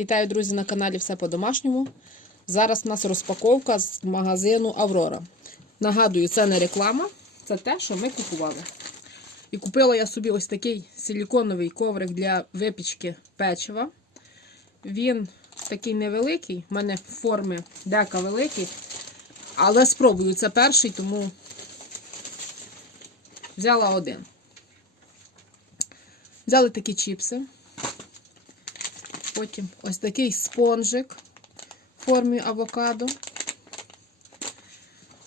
Вітаю, друзі, на каналі Все по-домашньому. Зараз у нас розпаковка з магазину Аврора. Нагадую, це не реклама, це те, що ми купували. І купила я собі ось такий силіконовий коврик для випічки печива. Він такий невеликий, в мене форми дека великий. Але спробую, це перший, тому взяла один. Взяли такі чіпси. Потім ось такий спонжик в формі авокадо.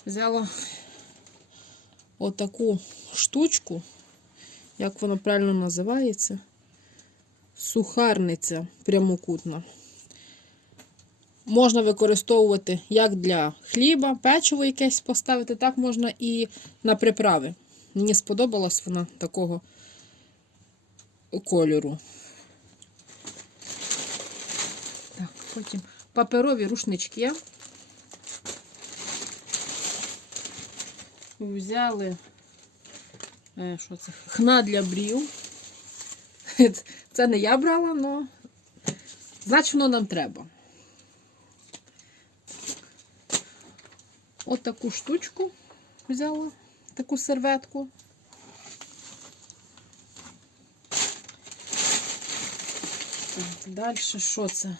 Взяла отаку штучку, як воно правильно називається. Сухарниця прямокутна. Можна використовувати як для хліба, печиво якесь поставити, так можна і на приправи. Мені сподобалась вона такого кольору. Так, потім паперові рушнички. Взяли е, що це? Хна для брів. Це не я брала, але значить воно нам треба. От таку штучку взяла, таку серветку. Далі що це?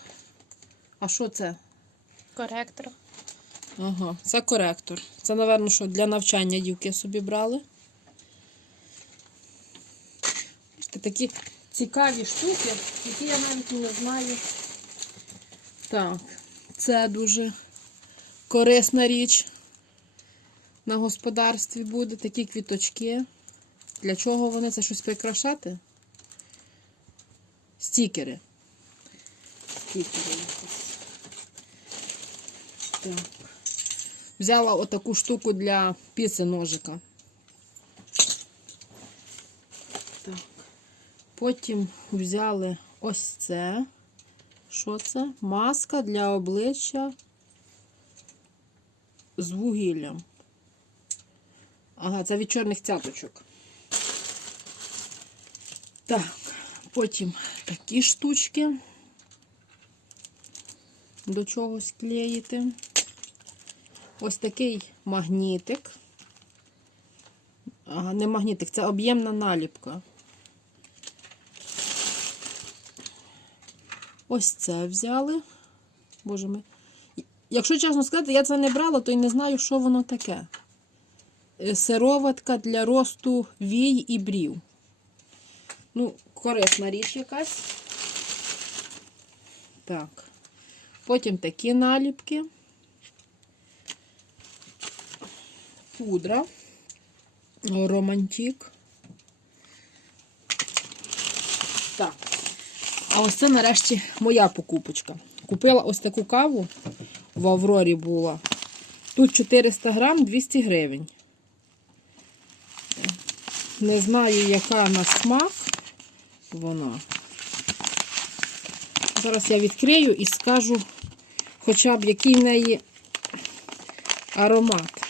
А що це? Коректор. Ага, це коректор. Це, напевно, що для навчання дівки собі брали. Бачите, Такі цікаві штуки, які я навіть не знаю. Так, це дуже корисна річ на господарстві буде. Такі квіточки. Для чого вони? Це щось прикрашати? Стікери. Стікери. Так. Взяла отаку штуку для піци ножика. Так. Потім взяли ось це. Що це? Маска для обличчя з вугіллям. Ага, це від чорних цяточок. Так, потім такі штучки. До чогось клеїти. Ось такий магнітик. Ага, не магнітик, це об'ємна наліпка. Ось це взяли. Боже мій. Якщо чесно сказати, я це не брала, то й не знаю, що воно таке. Е, Сироватка для росту вій і брів. Ну, корисна річ якась. Так. Потім такі наліпки. Пудра. Романтик. Так. А ось це нарешті моя покупочка. Купила ось таку каву в Аврорі була. Тут 400 грам 200 гривень. Не знаю, яка на смак вона. Зараз я відкрию і скажу хоча б який в неї аромат.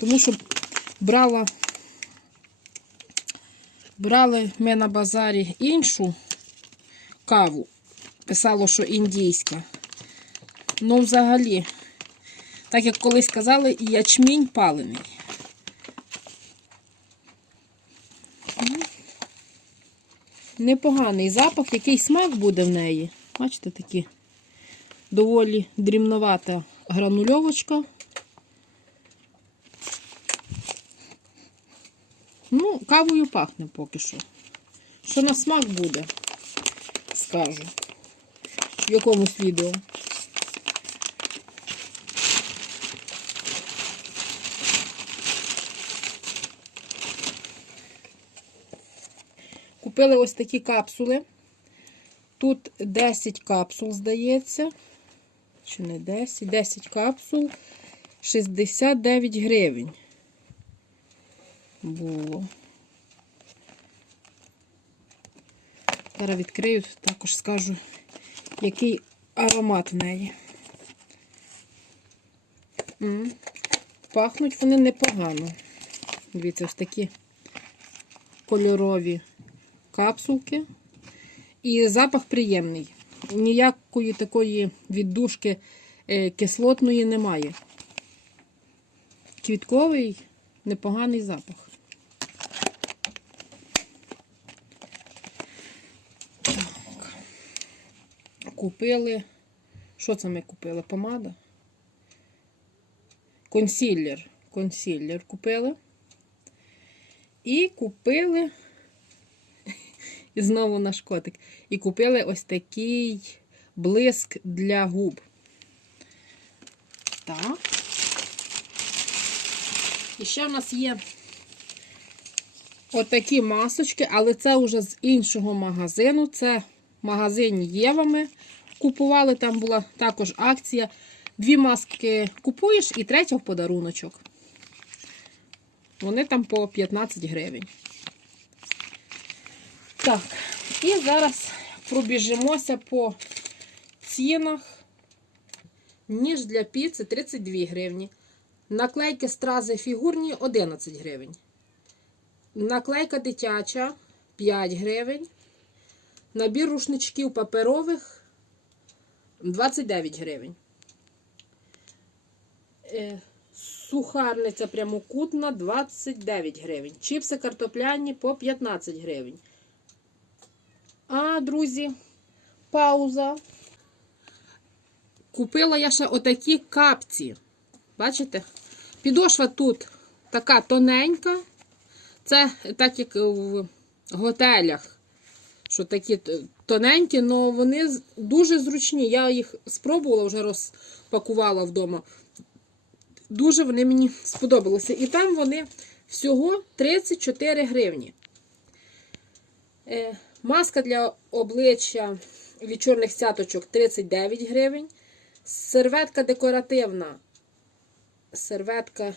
Тому що брала, брали ми на базарі іншу каву. Писало, що індійська. Ну, взагалі, так як колись казали, ячмінь палений. Непоганий запах, який смак буде в неї. Бачите, такі доволі дрібновата гранульовочка. Ну, кавою пахне поки що. Що на смак буде, скажу. В якомусь відео. Купили ось такі капсули. Тут 10 капсул, здається. Чи не 10? 10 капсул. 69 гривень. Було. Зараз відкрию, також скажу, який аромат в неї. Пахнуть вони непогано. Дивіться, ось такі кольорові капсулки. І запах приємний. Ніякої такої віддушки е, кислотної немає. Квітковий, непоганий запах. Так. Купили. Що це ми купили? Помада? Консіллер. Консіллер купили. І купили. І знову наш котик. І купили ось такий блиск для губ. Так. І ще в нас є отакі масочки, але це вже з іншого магазину. Це магазин Євами. Купували, там була також акція. Дві маски купуєш і третя в подаруночок. Вони там по 15 гривень. Так, і зараз пробіжимося по цінах. Ніж для піци 32 гривні. Наклейки стрази фігурні 11 гривень. Наклейка дитяча 5 гривень. Набір рушничків паперових 29 гривень. Е, Сухарниця прямокутна 29 гривень. Чіпси картопляні по 15 гривень. А, друзі, пауза. Купила я ще отакі капці. Бачите? Підошва тут така тоненька. Це так як в готелях, що такі тоненькі, але вони дуже зручні. Я їх спробувала, вже розпакувала вдома. Дуже вони мені сподобалися. І там вони всього 34 гривні. Е, Маска для обличчя від чорних сяточок 39 гривень. Серветка декоративна. Серветка.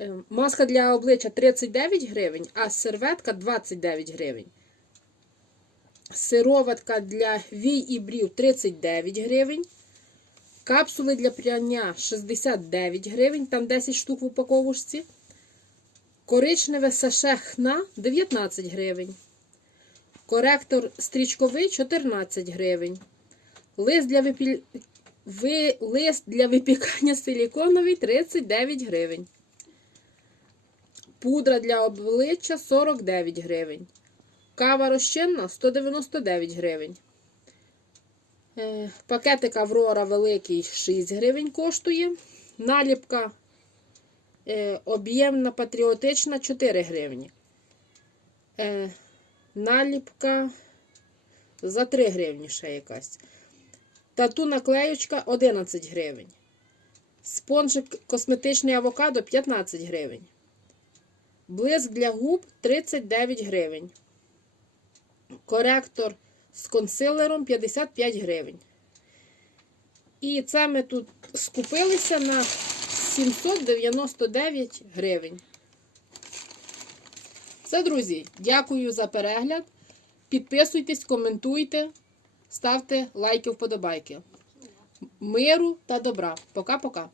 е, Маска для обличчя 39 гривень, а серветка 29 гривень. Сироватка для вій і брів 39 гривень. Капсули для пряння 69 гривень, там 10 штук в упаковочці. Коричневе саше хна 19 гривень. Коректор стрічковий 14 гривень. Лист для, випіль... Ви... Лист для випікання силіконовий 39 гривень. Пудра для обличчя 49 гривень. Кава розчинна 199 гривень. Е, Пакетик Аврора великий 6 гривень коштує. Наліпка е, об'ємна патріотична 4 гривні. Е, наліпка за 3 гривні ще якась. Тату наклеючка 11 гривень. Спонжик косметичний авокадо 15 гривень. Блиск для губ 39 гривень. Коректор з консилером 55 гривень. І це ми тут скупилися на 799 гривень. Все, друзі, дякую за перегляд. Підписуйтесь, коментуйте, ставте лайки, вподобайки. Миру та добра. Пока-пока.